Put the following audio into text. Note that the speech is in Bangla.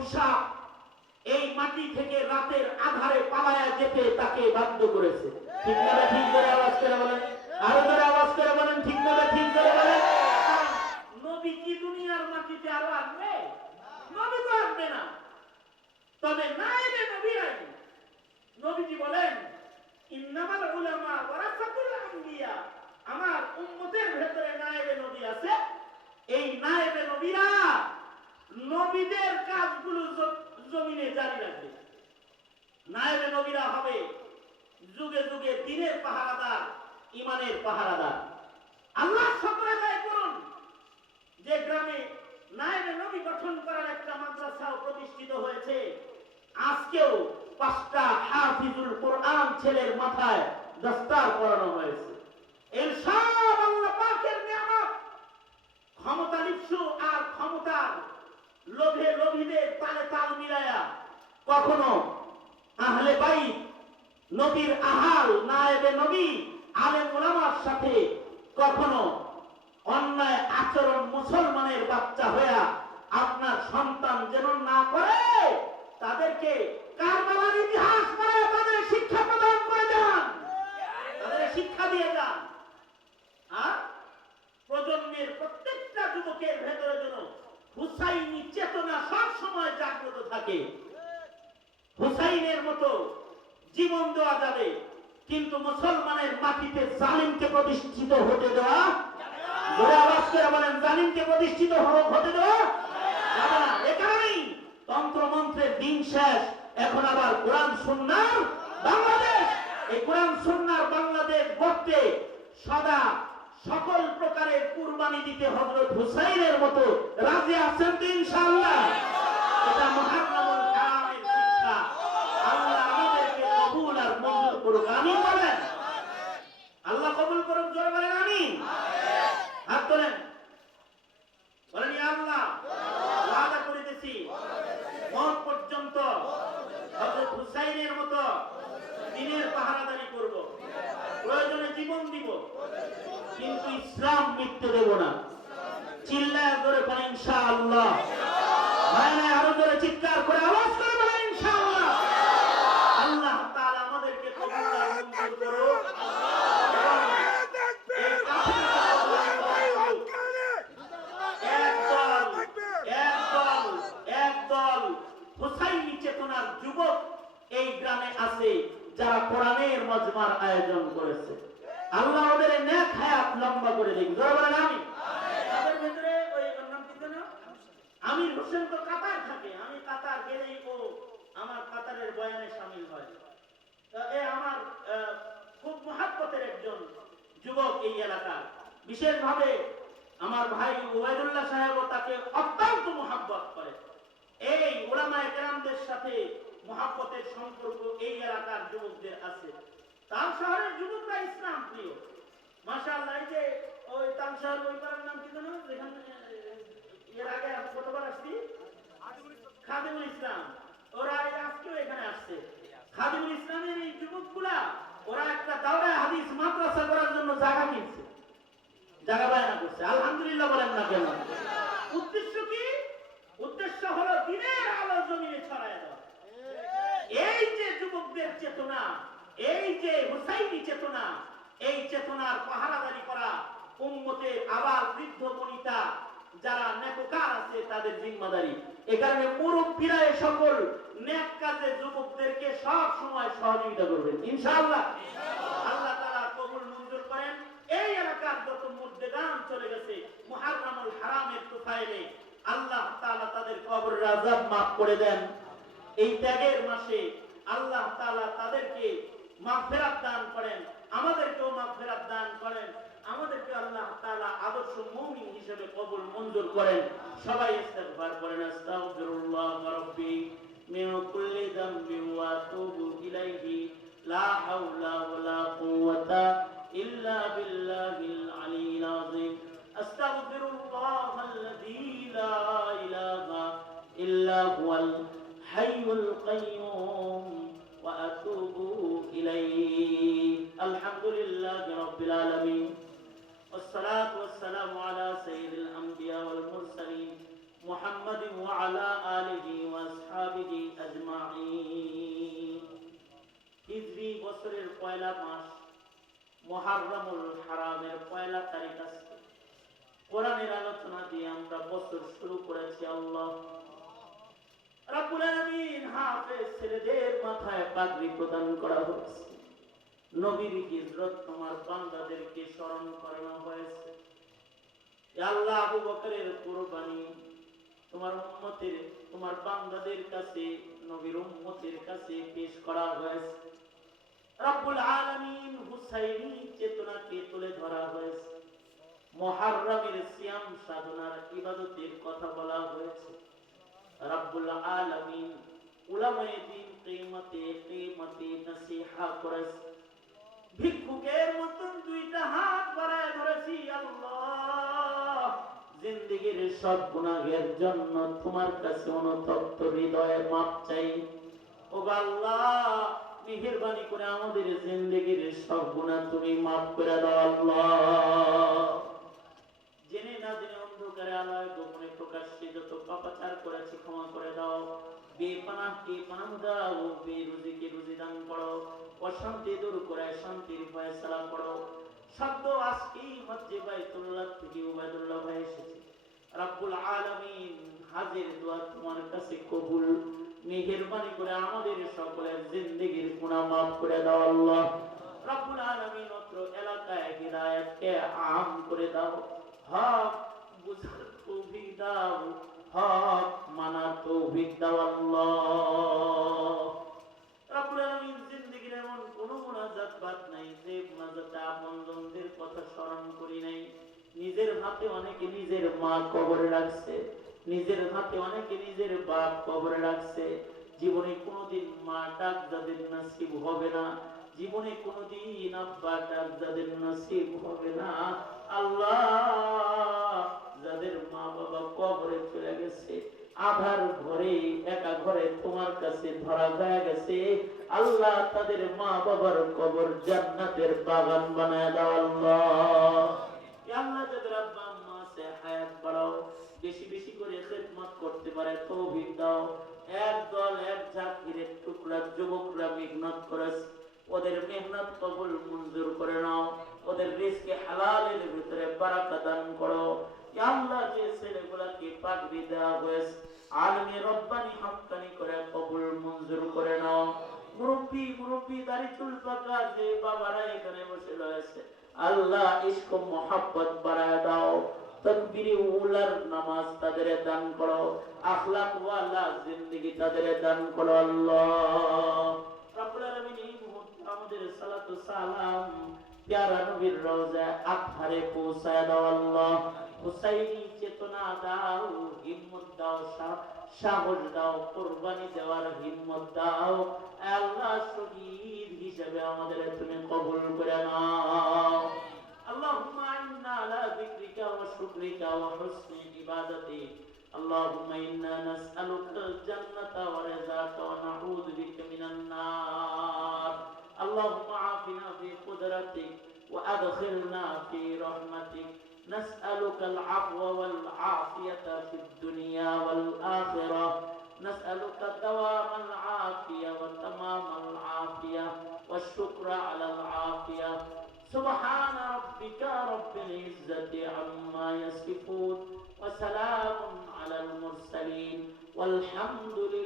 অভিশাপ এই মাটি থেকে রাতের আধারে পালায়া যেতে তাকে বাধ্য করেছে। ঠিক না? ঠিক করে আওয়াজ করে বলেন, আরো করে আওয়াজ করে বলেন, ঠিক না? ঠিক করে বলেন। নবী কি দুনিয়ার মাটিতে আরো আসবে? নবী তো আসবে না, তবে নায়েবে নবী আসবে। নবীজি বলেন, ইন্নামাল উলামা ওয়ারাসাতুল আম্বিয়া, আমার উম্মতের ভেতরে নায়েবে নবী আছে। এই নায়েবে নবীরা নবীদের কাজগুলো জমিনে জারি রাখবে। নায়েবে নবীরা হবে যুগে যুগে দ্বীনের পাহারাদার, ঈমানের পাহারাদার। আল্লাহ শুকর আদায় করুন যে গ্রামে নায়েবে নবী গঠন করার একটা মাদ্রাসাও প্রতিষ্ঠিত হয়েছে। আজকেও 5টা হাফিজুল কোরআন ছেলের মাথায় দস্তার পরানো হয়েছে। এর সব আল্লাহ পাকের নিয়ামত। ক্ষমতা লিপ্সু আর ক্ষমতার লোভে লোভীদের তালে তাল মিলায়া কখনো আহলে বাইত, নবীর আহাল, নায়েবে নবী, আলেম ওলামার সাথে কখনো অন্যায় আচরণ মুসলমানের বাচ্চা হইয়া আপনার সন্তান যেন না করে, তাদেরকে কারবালার ইতিহাস পড়ে তাদের শিক্ষা প্রদান করে যান, তাদের শিক্ষা দিয়ে যান। আর প্রজন্মের প্রত্যেকটা যুবকের ভেতরে যেন হুসাইনি চেতনা সব সময় জাগ্রত থাকে। হুসাইনের মতো জীবন দেওয়া যাবে, কিন্তু মুসলমানের মাটিতে জালিমকে প্রতিষ্ঠিত হতে দেওয়া যাবে না। বলেন, জালিমকে প্রতিষ্ঠিত হতে দেওয়া যাবে না। এ কারণেই তন্ত্র মন্ত্রের দিন শেষ, এখন আবার কোরআন সুন্নাহর বাংলাদেশ। এই কোরআন সুন্নাহর বাংলাদেশ গড়তে সদা সকল প্রকারের কুরবানি দিতে হযরত হুসাইনের মতো রাজি আছেন তো ইনশাআল্লাহ? এটা মুহাররমুল হারামের শিক্ষা। আল্লাহ আমাদেরকে কবুল আর মঞ্জুর করুক, আমিন বলেন। আল্লাহ কবুল করুক, জোরে বলেন আমিন। হাত তোলেন, বলেন ইয়া আল্লাহ, ওয়াদা করিতেছি মওত পর্যন্ত হযরত হুসাইনের মতো দ্বীনের পাহারাদারি করব, প্রয়োজনে জীবন দিব, কিন্তু ইসলাম মিটতে দেব না। চিল্লায় জোরে বলেন ইনশাআল্লাহ। ভাইরা আরো জোরে চিৎকার করে আওয়াজ করে বলেন ইনশাআল্লাহ। আল্লাহ তাআলা আমাদেরকে কবুল আর মঞ্জুর করুক। একদল হুসাইনি চেতনার যুবক এই গ্রামে আছে যারা কোরআনের মজমার আয়োজন করেছে। আল্লাহ ওদের নেক হায়াত লম্বা করে দিন, জোরে বলেন আমিন। তাদের ভিতরে ওই নাম কি জানো, আমির হোসেন তো কাতার থাকে। আমি কাতার গেলেই ও আমার কাতারের বয়ানে শামিল হয়। এ আমার খুব মহব্বতের একজন যুবক এই এলাকার। বিশেষভাবে আমার ভাই ওয়াইদুল্লাহ সাহেবও তাকে অত্যন্ত মহব্বত করে। এই উলামায়ে কেরামদের সাথে মহব্বতের সম্পর্ক এই এলাকার যুবকদের আছে। তার শহরের যুবকরা ইসলাম প্রিয়, মাশাআল্লাহ। এই যে ওই তার শহর ওই পাড়ার নাম কি জানো, যেখানে এর আগে কতবার আসছি, খাদিমুল ইসলাম, ওরা আজকেও এখানে আসছে। খাদিমুল ইসলামের এই যুবকগুলা ওরা একটা দাওরায়ে হাদিস মাদ্রাসা করার জন্য জায়গা কিনছে, জায়গা বায়না করছে। আলহামদুলিল্লাহ বলেন না কেন? উদ্দেশ্য কি? উদ্দেশ্য হলো দ্বীনের আলো জমিনে ছড়ায় দেওয়া। এই যে যুবকদের চেতনা, এই যে হুসাইনি চেতনা, এই চেতনার পাহারাদারি করা উম্মতের আবার বৃদ্ধ বনিতা যারা নেককার আছে তাদের জিম্মাদারি। এ কারণে মুরব্বীরা এই সকল নেক কাজে যুবকদেরকে সব সময় সহযোগিতা করবেন ইনশাআল্লাহ। আল্লাহ তাআলা কবুল মঞ্জুর করেন। এই এলাকার যত মুর্দেগান চলে গেছে মুহাররমুল হারামের তুফাইলে, আল্লাহ তাআলা তাদের কবরের আযাব মাফ করে দেন। এই ত্যাগের মাসে আল্লাহ তাআলা তাদেরকে মাগফিরাত দান করেন, আমাদেরকেও মাগফিরাত দান করেন, আমাদেরকে আল্লাহ তাআলা আদর্শ মুমিন হিসেবে কবুল মঞ্জুর করেন। সবাই ইস্তিগফার করেন, আস্তাগফিরুল্লাহ রাব্বি মিন কুল্লি যামবিন ওয়া আতুবু ইলাইহি লা হাওলা ওয়ালা কুওয়াতা ইল্লা বিল্লাহিল আলিয়্যিল আযীম। আস্তাগফিরুল্লাহাল্লাযী লা ইলাহা ইল্লা হুয়াল হাইয়ুল কাইয়্যুম ওয়া আতুবু ইলাইহি। আলহামদুলিল্লাহি রাব্বিল আলামিন। والصلاة والسلام على سيد الأنبياء والمرسلين محمد وعلى آله وأصحابه أجمعين হিজরি বছরের পয়লা মাস মুহররমুল হারামের পয়লা তারিখ আছে কোরআনের আলোচনা দিয়ে আমরা বছর শুরু করেছি আল্লাহ রাব্বুল আলামিন হাফেজ ছেলেদের মাথায় পাগড়ি প্রদান করা হয়েছে নবীর হিজরত তোমার বান্দাদেরকে স্মরণ করানো হয়েছে ইয়া আল্লাহ আবু বকরের কুরবানি তোমার উম্মতের তোমার বান্দাদের কাছে নবীর উম্মতের কাছে পেশ করা হয়েছে রব্বুল আলামিন হুসাইনি চেতনাকে তুলে ধরা হয়েছে মুহররমের সিয়াম সাধনার ইবাদতের কথা বলা হয়েছে রব্বুল আলামিন উলামায়ে দ্বীন কিয়ামতে নসিহা করেছে ভিক্ষুকের মতন দুইটা হাত বাড়ায় ধরেছি আল্লাহ জিন্দেগীর সব গুনাহের জন্য তোমার কাছে অনুতপ্ত হৃদয়ে মাপ চাই ও আল্লাহ মেহেরবানি করে আমাদের জিন্দেগীর সব গুনাহ তুমি মাফ করে দাও আল্লাহ জেনে না জেনে অন্ধকারে আলোয় গোপনে প্রকাশ্যে যত পাপাচার করেছি ক্ষমা করে দাও বেপানাহকে পানাহ দাও বেরুজিকে রুজি দান করো অশান্তি দূর করে শান্তির ফয়সালা করো শব্দ আজকেই মসজিদে বাইতুল্লাহ থেকে উবাইদুল্লাহ ভাই এসেছে রব্বুল আলামিন হাজির দোয়া তোমার কাছে কবুল মেহেরবানি করে আমাদের সকলের জিন্দেগীর গুনাহ মাফ করে দাও আল্লাহ রব্বুল আলামিন অত্র এলাকায় হিদায়াতকে আম করে দাও হক বুঝার তৌফিক দাও হক মানার তৌফিক দাও আল্লাহ রব্বুল আলামিন জিন্দেগীর এমন কোনো মুনাজাত বাদ নাই যে মুনাজাতে আপনজনদের কথা স্মরণ করি নাই নিজের হাতে অনেকে নিজের মা কবরে রাখছে নিজের হাতে অনেকে নিজের বাপ কবরে রাখছে জীবনে কোনোদিন মা ডাক যাদের নসিব হবে না জীবনে কোনোদিন আব্বা ডাক যাদের নসিব হবে না আল্লাহ যাদের মা বাবা কবরে চলে গেছে আধার ঘরে একা ঘরে তোমার কাছে ধরা হয়ে গেছে আল্লাহ তাদের মা বাবার কবর জান্নাতের বাগান বানায় দাও আল্লাহ আল্লাহ যাদের আব্বা আম্মা আছে হায়াত বাড়াও বেশি বেশি করে খিদমত করতে পারে তৌফিক দাও একদল এক জাতির টুকরা যুবকরা মেহনত করেছে ওদের মেহনত কবুল মঞ্জুর করে নাও ওদের রিজকে হালালের ভিতরে বারাকা দান করো ইয়া আল্লাহ যে ছেলেগুলোকে পাগড়ি দেওয়া হয়েছে আলমে রব্বানি হাক্কানি করে কবুল মঞ্জুর করে নাও মুরব্বি দাড়ি চুল পাকা যে বাবারা এখানে বসে রয়েছে আল্লাহ ইশক মোহাব্বত বাড়ায় দাও তাকবীরে উলার নামাজ তাদের দান করো আখলাক ওয়ালা জিন্দেগি তাদের দান করো আল্লাহ রব্বুল আলামিন এই মুহূর্তে আমাদের সালাতু সালাম প্যারা নবীর রওজা আতহারে পৌঁছায় দাও আল্লাহ হুসাইনি চেতনা দাও হিম্মত দাও সাহস দাও কুরবানি দেওয়ার হিম্মত দাও আল্লাহ শহীদ হিসেবে আমাদের তুমি কবুল করে নাও اللهم إنا على ذكرك وشكرك وحسن عبادتك اللهم إنا نسألك الجنة ورزاك ونعوذ بك من النار اللهم عافنا في قدرتك وأدخلنا في رحمتك نسألك العفو والعافية في الدنيا والآخرة نسألك دوام العافية وتمام العافية والشكر على العافية سبحان ربك رب العزة عما يصفون وسلام على المرسلين والحمد لله